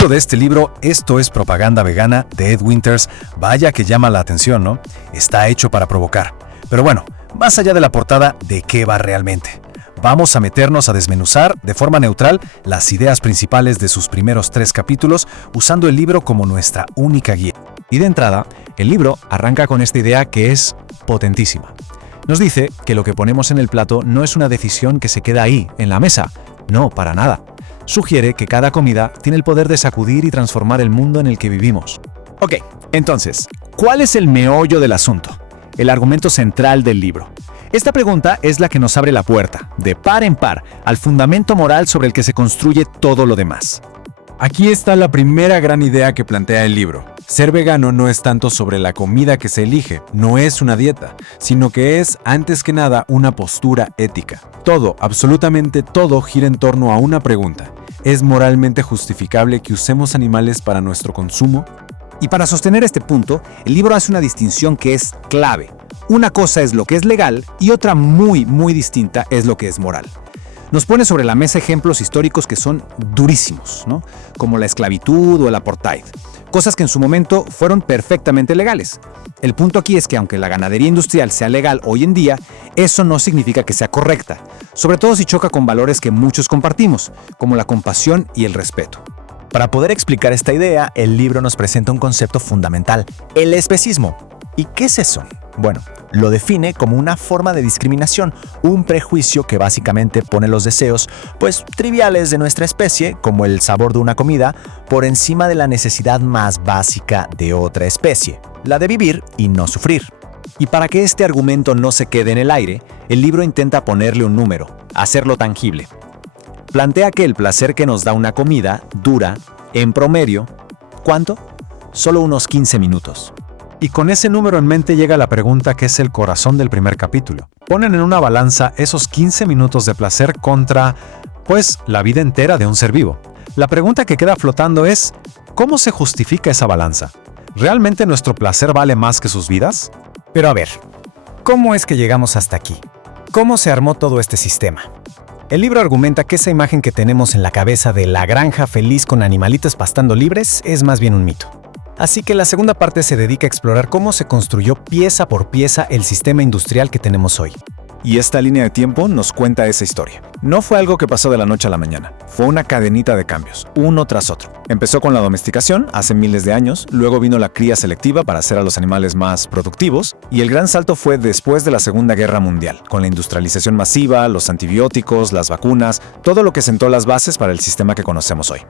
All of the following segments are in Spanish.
título de este libro, Esto es propaganda vegana, de Ed Winters, vaya que llama la atención, ¿no? Está hecho para provocar. Pero bueno, más allá de la portada, ¿de qué va realmente? Vamos a meternos a desmenuzar de forma neutral las ideas principales de sus primeros 3 capítulos, usando el libro como nuestra única guía. Y de entrada, el libro arranca con esta idea que es potentísima. Nos dice que lo que ponemos en el plato no es una decisión que se queda ahí, en la mesa. No, para nada. Sugiere que cada comida tiene el poder de sacudir y transformar el mundo en el que vivimos. Ok, entonces, ¿cuál es el meollo del asunto? El argumento central del libro. Esta pregunta es la que nos abre la puerta, de par en par, al fundamento moral sobre el que se construye todo lo demás. Aquí está la primera gran idea que plantea el libro. Ser vegano no es tanto sobre la comida que se elige, no es una dieta, sino que es, antes que nada, una postura ética. Todo, absolutamente todo, gira en torno a una pregunta. ¿Es moralmente justificable que usemos animales para nuestro consumo? Y para sostener este punto, el libro hace una distinción que es clave. Una cosa es lo que es legal y otra muy distinta es lo que es moral. Nos pone sobre la mesa ejemplos históricos que son durísimos, ¿no? Como la esclavitud o el apartheid. Cosas que en su momento fueron perfectamente legales. El punto aquí es que aunque la ganadería industrial sea legal hoy en día, eso no significa que sea correcta, sobre todo si choca con valores que muchos compartimos, como la compasión y el respeto. Para poder explicar esta idea, el libro nos presenta un concepto fundamental, el especismo. ¿Y qué es eso? Bueno, lo define como una forma de discriminación, un prejuicio que básicamente pone los deseos, pues triviales de nuestra especie, como el sabor de una comida, por encima de la necesidad más básica de otra especie, la de vivir y no sufrir. Y para que este argumento no se quede en el aire, el libro intenta ponerle un número, hacerlo tangible. Plantea que el placer que nos da una comida dura, en promedio, ¿cuánto? Solo unos 15 minutos. Y con ese número en mente llega la pregunta que es el corazón del primer capítulo. Ponen en una balanza esos 15 minutos de placer contra, pues, la vida entera de un ser vivo. La pregunta que queda flotando es, ¿cómo se justifica esa balanza? ¿Realmente nuestro placer vale más que sus vidas? Pero a ver, ¿cómo es que llegamos hasta aquí? ¿Cómo se armó todo este sistema? El libro argumenta que esa imagen que tenemos en la cabeza de la granja feliz con animalitos pastando libres es más bien un mito. Así que la segunda parte se dedica a explorar cómo se construyó pieza por pieza el sistema industrial que tenemos hoy. Y esta línea de tiempo nos cuenta esa historia. No fue algo que pasó de la noche a la mañana, fue una cadenita de cambios, uno tras otro. Empezó con la domesticación hace miles de años, luego vino la cría selectiva para hacer a los animales más productivos, y el gran salto fue después de la Segunda Guerra Mundial, con la industrialización masiva, los antibióticos, las vacunas, todo lo que sentó las bases para el sistema que conocemos hoy.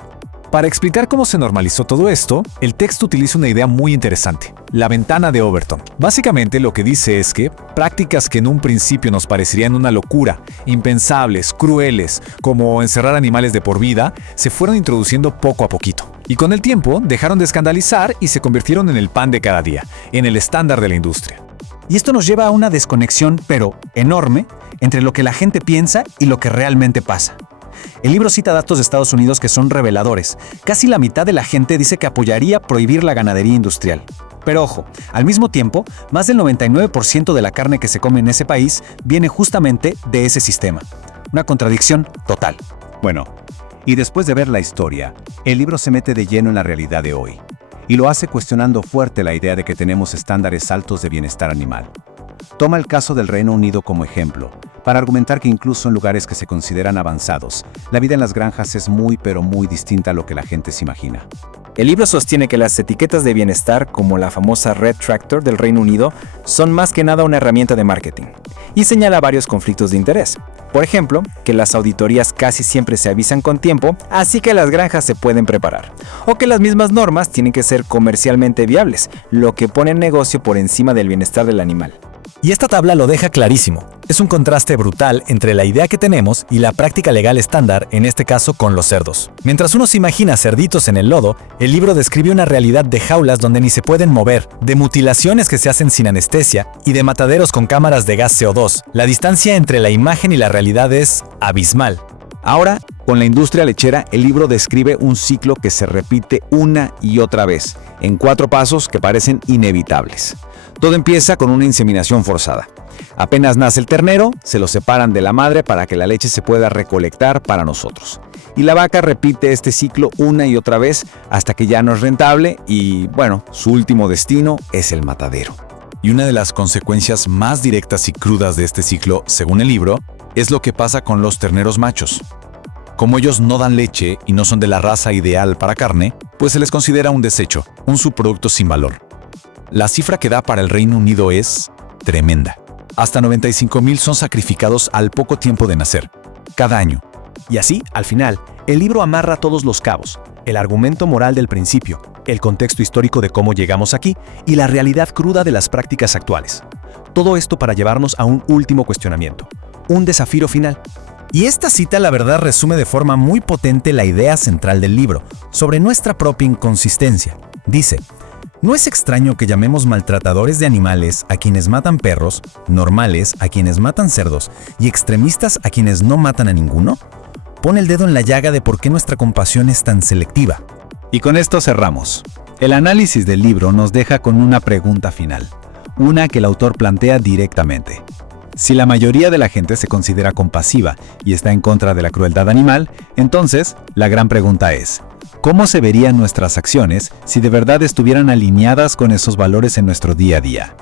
Para explicar cómo se normalizó todo esto, el texto utiliza una idea muy interesante, la ventana de Overton. Básicamente lo que dice es que prácticas que en un principio nos parecerían una locura, impensables, crueles, como encerrar animales de por vida, se fueron introduciendo poco a poquito. Y con el tiempo dejaron de escandalizar y se convirtieron en el pan de cada día, en el estándar de la industria. Y esto nos lleva a una desconexión, pero enorme, entre lo que la gente piensa y lo que realmente pasa. El libro cita datos de Estados Unidos que son reveladores. Casi la mitad de la gente dice que apoyaría prohibir la ganadería industrial. Pero ojo, al mismo tiempo, más del 99% de la carne que se come en ese país viene justamente de ese sistema. Una contradicción total. Bueno, y después de ver la historia, el libro se mete de lleno en la realidad de hoy. Y lo hace cuestionando fuerte la idea de que tenemos estándares altos de bienestar animal. Toma el caso del Reino Unido como ejemplo, para argumentar que incluso en lugares que se consideran avanzados, la vida en las granjas es muy distinta a lo que la gente se imagina. El libro sostiene que las etiquetas de bienestar, como la famosa Red Tractor del Reino Unido, son más que nada una herramienta de marketing, y señala varios conflictos de interés. Por ejemplo, que las auditorías casi siempre se avisan con tiempo, así que las granjas se pueden preparar, o que las mismas normas tienen que ser comercialmente viables, lo que pone el negocio por encima del bienestar del animal. Y esta tabla lo deja clarísimo. Es un contraste brutal entre la idea que tenemos y la práctica legal estándar, en este caso con los cerdos. Mientras uno se imagina cerditos en el lodo, el libro describe una realidad de jaulas donde ni se pueden mover, de mutilaciones que se hacen sin anestesia y de mataderos con cámaras de gas CO2. La distancia entre la imagen y la realidad es abismal. Ahora, con la industria lechera, el libro describe un ciclo que se repite una y otra vez, en 4 pasos que parecen inevitables. Todo empieza con una inseminación forzada. Apenas nace el ternero, se lo separan de la madre para que la leche se pueda recolectar para nosotros. Y la vaca repite este ciclo una y otra vez hasta que ya no es rentable y, bueno, su último destino es el matadero. Y una de las consecuencias más directas y crudas de este ciclo, según el libro, es lo que pasa con los terneros machos. Como ellos no dan leche y no son de la raza ideal para carne, pues se les considera un desecho, un subproducto sin valor. La cifra que da para el Reino Unido es tremenda. Hasta 95,000 son sacrificados al poco tiempo de nacer, cada año. Y así, al final, el libro amarra todos los cabos, el argumento moral del principio, el contexto histórico de cómo llegamos aquí y la realidad cruda de las prácticas actuales. Todo esto para llevarnos a un último cuestionamiento, un desafío final. Y esta cita la verdad resume de forma muy potente la idea central del libro, sobre nuestra propia inconsistencia. Dice: ¿no es extraño que llamemos maltratadores de animales a quienes matan perros, normales a quienes matan cerdos y extremistas a quienes no matan a ninguno? Pone el dedo en la llaga de por qué nuestra compasión es tan selectiva. Y con esto cerramos. El análisis del libro nos deja con una pregunta final, una que el autor plantea directamente. Si la mayoría de la gente se considera compasiva y está en contra de la crueldad animal, entonces la gran pregunta es: ¿cómo se verían nuestras acciones si de verdad estuvieran alineadas con esos valores en nuestro día a día?